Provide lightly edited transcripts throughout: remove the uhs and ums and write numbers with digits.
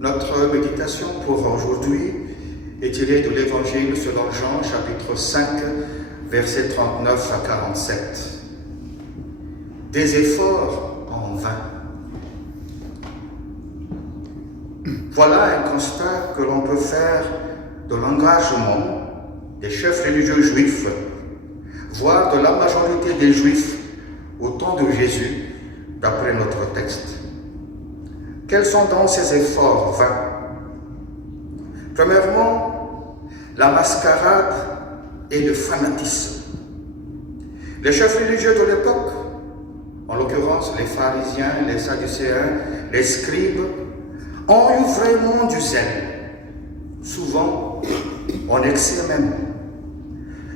Notre méditation pour aujourd'hui est tirée de l'Évangile selon Jean, chapitre 5, versets 39 à 47. Des efforts en vain. Voilà un constat que l'on peut faire de l'engagement des chefs religieux juifs, voire de la majorité des juifs au temps de Jésus, d'après notre texte. Quels sont donc ces efforts vains? Premièrement, la mascarade et le fanatisme. Les chefs religieux de l'époque, en l'occurrence les pharisiens, les sadducéens, les scribes, ont eu vraiment du zèle, souvent en excès même.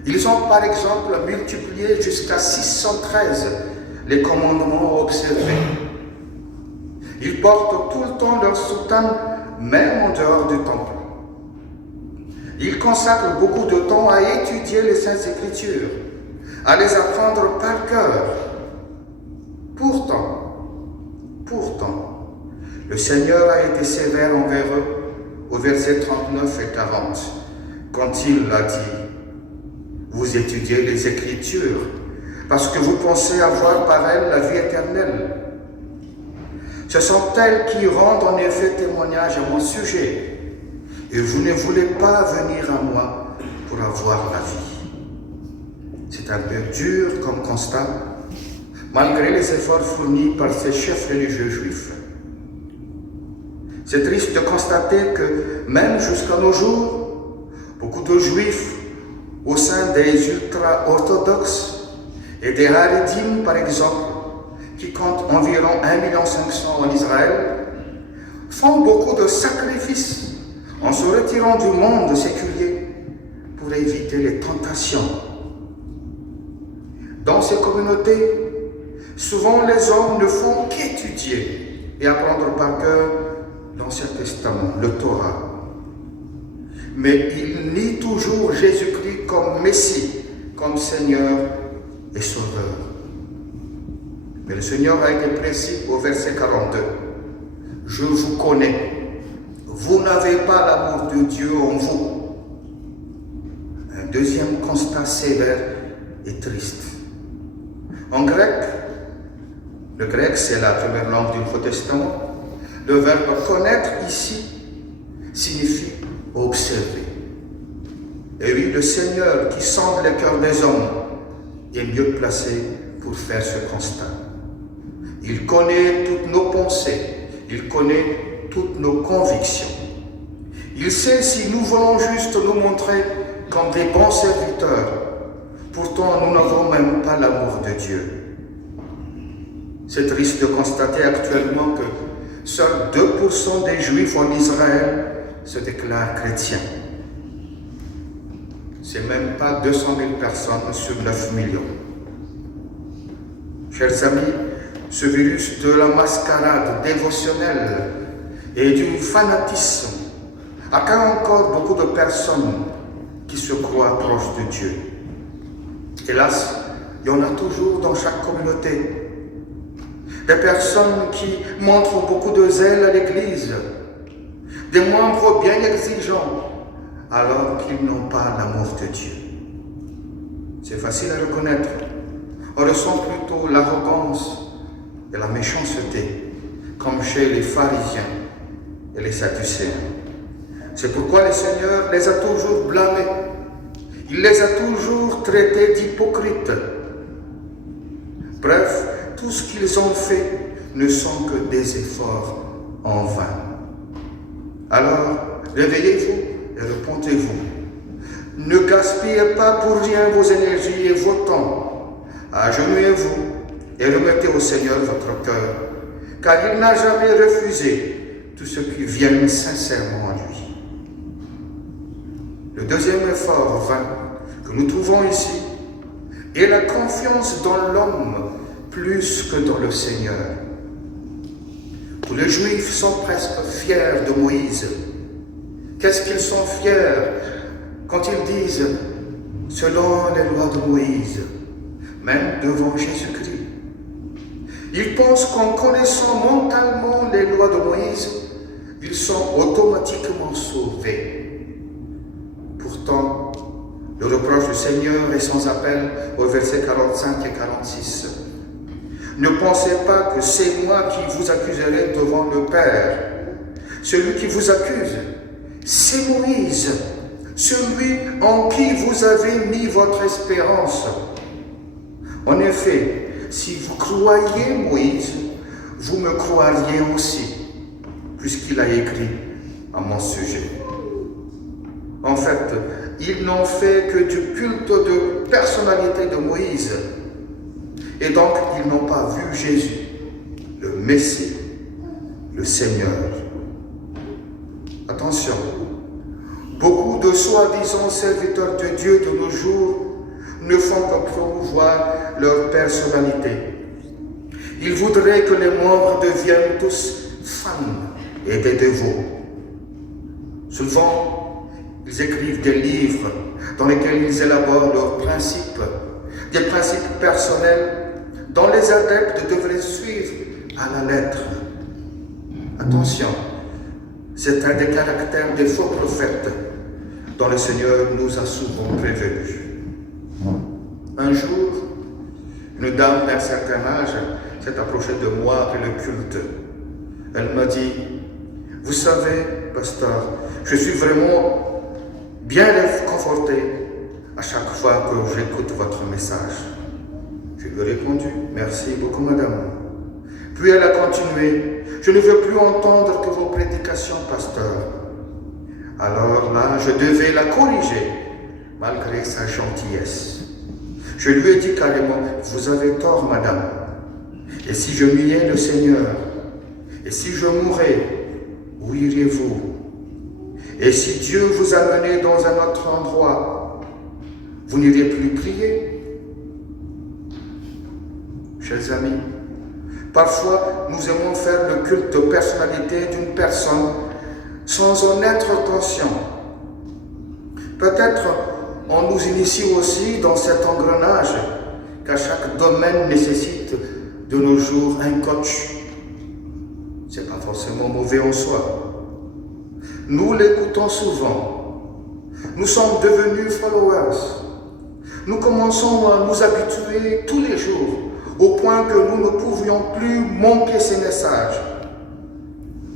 Ils ont par exemple multiplié jusqu'à 613 les commandements à observer. Ils portent tout le temps leur soutane, même en dehors du temple. Ils consacrent beaucoup de temps à étudier les Saintes Écritures, à les apprendre par cœur. Pourtant, le Seigneur a été sévère envers eux au verset 39 et 40, quand il a dit « Vous étudiez les Écritures, parce que vous pensez avoir par elles la vie éternelle. Ce sont elles qui rendent en effet témoignage à mon sujet, et vous ne voulez pas venir à moi pour avoir la vie. » C'est un peu dur comme constat, malgré les efforts fournis par ces chefs religieux juifs. C'est triste de constater que même jusqu'à nos jours, beaucoup de juifs au sein des ultra-orthodoxes et des Haredim par exemple, qui comptent environ 1 500 000 en Israël, font beaucoup de sacrifices en se retirant du monde séculier pour éviter les tentations. Dans ces communautés, souvent les hommes ne font qu'étudier et apprendre par cœur l'Ancien Testament, le Torah. Mais ils nient toujours Jésus-Christ comme Messie, comme Seigneur et Sauveur. Mais le Seigneur a été précis au verset 42. « Je vous connais, vous n'avez pas l'amour de Dieu en vous. » Un deuxième constat sévère et triste. En grec, le grec c'est la première langue du Nouveau Testament, le verbe connaître ici signifie observer. Et oui, le Seigneur qui sonde les cœurs des hommes est mieux placé pour faire ce constat. Il connaît toutes nos pensées, il connaît toutes nos convictions. Il sait si nous voulons juste nous montrer comme des bons serviteurs. Pourtant, nous n'avons même pas l'amour de Dieu. C'est triste de constater actuellement que seuls 2% des Juifs en Israël se déclarent chrétiens. C'est même pas 200 000 personnes sur 9 millions. Chers amis, ce virus de la mascarade dévotionnelle et du fanatisme atteint encore beaucoup de personnes qui se croient proches de Dieu. Hélas, il y en a toujours dans chaque communauté. Des personnes qui montrent beaucoup de zèle à l'Église, des membres bien exigeants, alors qu'ils n'ont pas l'amour de Dieu. C'est facile à reconnaître. On ressent plutôt l'arrogance et la méchanceté, comme chez les pharisiens et les sadducéens. C'est pourquoi le Seigneur les a toujours blâmés. Il les a toujours traités d'hypocrites. Bref, tout ce qu'ils ont fait ne sont que des efforts en vain. Alors, réveillez-vous et repentez-vous. Ne gaspillez pas pour rien vos énergies et vos temps. Agenouillez-vous et remettez au Seigneur votre cœur, car il n'a jamais refusé tous ceux qui viennent sincèrement à lui. Le deuxième effort vain que nous trouvons ici est la confiance dans l'homme plus que dans le Seigneur. Tous les Juifs sont presque fiers de Moïse. Qu'est-ce qu'ils sont fiers quand ils disent « selon les lois de Moïse », même devant Jésus-Christ. Ils pensent qu'en connaissant mentalement les lois de Moïse, ils sont automatiquement sauvés. Pourtant, le reproche du Seigneur est sans appel au verset 45 et 46. Ne pensez pas que c'est moi qui vous accuserai devant le Père. Celui qui vous accuse, c'est Moïse, celui en qui vous avez mis votre espérance. En effet, si vous croyez Moïse, vous me croiriez aussi, puisqu'il a écrit à mon sujet. En fait, ils n'ont fait que du culte de personnalité de Moïse. Et donc, ils n'ont pas vu Jésus, le Messie, le Seigneur. Attention, beaucoup de soi-disant serviteurs de Dieu de nos jours ne font que promouvoir leur personnalité. Ils voudraient que les membres deviennent tous fans et des dévots. Souvent, ils écrivent des livres dans lesquels ils élaborent leurs principes, des principes personnels dont les adeptes devraient suivre à la lettre. Attention, c'est un des caractères des faux prophètes dont le Seigneur nous a souvent prévenus. Un jour, une dame d'un certain âge s'est approchée de moi après le culte. Elle m'a dit, « Vous savez, pasteur, je suis vraiment bien réconforté à chaque fois que j'écoute votre message. » Je lui ai répondu, « Merci beaucoup, madame. » Puis elle a continué, « Je ne veux plus entendre que vos prédications, pasteur. » Alors là, je devais la corriger, malgré sa gentillesse. Je lui ai dit carrément, « Vous avez tort, madame. Et si je niais le Seigneur, et si je mourais, où iriez-vous? Et si Dieu vous a mené dans un autre endroit, vous n'iriez plus prier? » Chers amis, parfois nous aimons faire le culte de personnalité d'une personne sans en être conscient. Peut-être on nous initie aussi dans cet engrenage car chaque domaine nécessite de nos jours un coach. C'est pas forcément mauvais en soi. Nous l'écoutons souvent. Nous sommes devenus followers. Nous commençons à nous habituer tous les jours au point que nous ne pouvions plus manquer ces messages.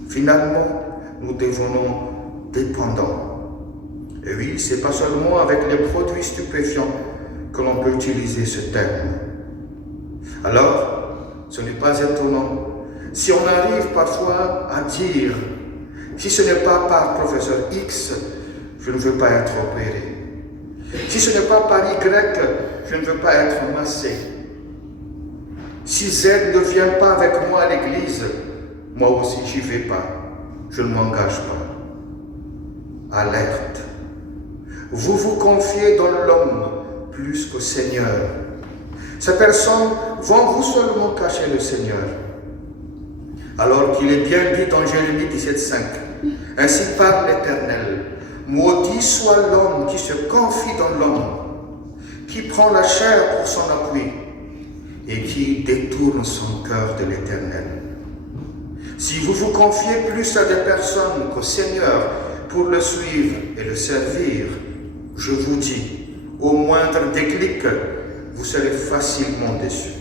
Finalement, nous devenons dépendants. Et oui, c'est pas seulement avec les produits stupéfiants que l'on peut utiliser ce terme. Alors, ce n'est pas étonnant si on arrive parfois à dire « Si ce n'est pas par professeur X, je ne veux pas être opéré. Si ce n'est pas par Y, je ne veux pas être massé. Si Z ne vient pas avec moi à l'église, moi aussi j'y vais pas. Je ne m'engage pas. » Alerte. Vous vous confiez dans l'homme plus qu'au Seigneur. Ces personnes vont vous seulement cacher le Seigneur. Alors qu'il est bien dit dans Jérémie 17,5, « Ainsi parle l'Éternel, maudit soit l'homme qui se confie dans l'homme, qui prend la chair pour son appui et qui détourne son cœur de l'Éternel. » Si vous vous confiez plus à des personnes qu'au Seigneur pour le suivre et le servir, je vous dis, au moindre déclic, vous serez facilement déçus.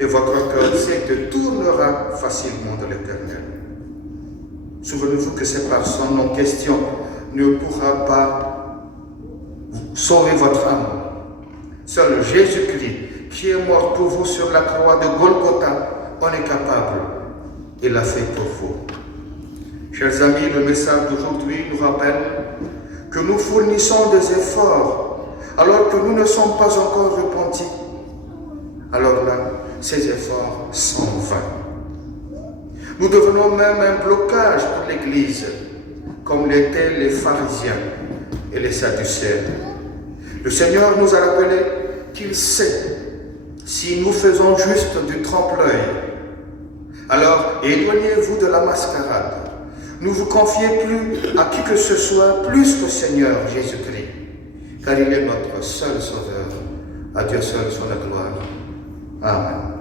Et votre cœur se détournera facilement de l'Éternel. Souvenez-vous que ces personnes en question ne pourra pas sauver votre âme. Seul Jésus-Christ, qui est mort pour vous sur la croix de Golgotha, en est capable. Il l'a fait pour vous. Chers amis, le message d'aujourd'hui nous rappelle que nous fournissons des efforts alors que nous ne sommes pas encore repentis. Alors là, ces efforts sont vains. Nous devenons même un blocage pour l'Église, comme l'étaient les pharisiens et les sadducéens. Le Seigneur nous a rappelé qu'il sait si nous faisons juste du trompe-l'œil. Alors, éloignez-vous de la mascarade. Ne vous confiez plus à qui que ce soit, plus qu'au Seigneur Jésus-Christ, car il est notre seul Sauveur. À Dieu seul soit la gloire. Amen.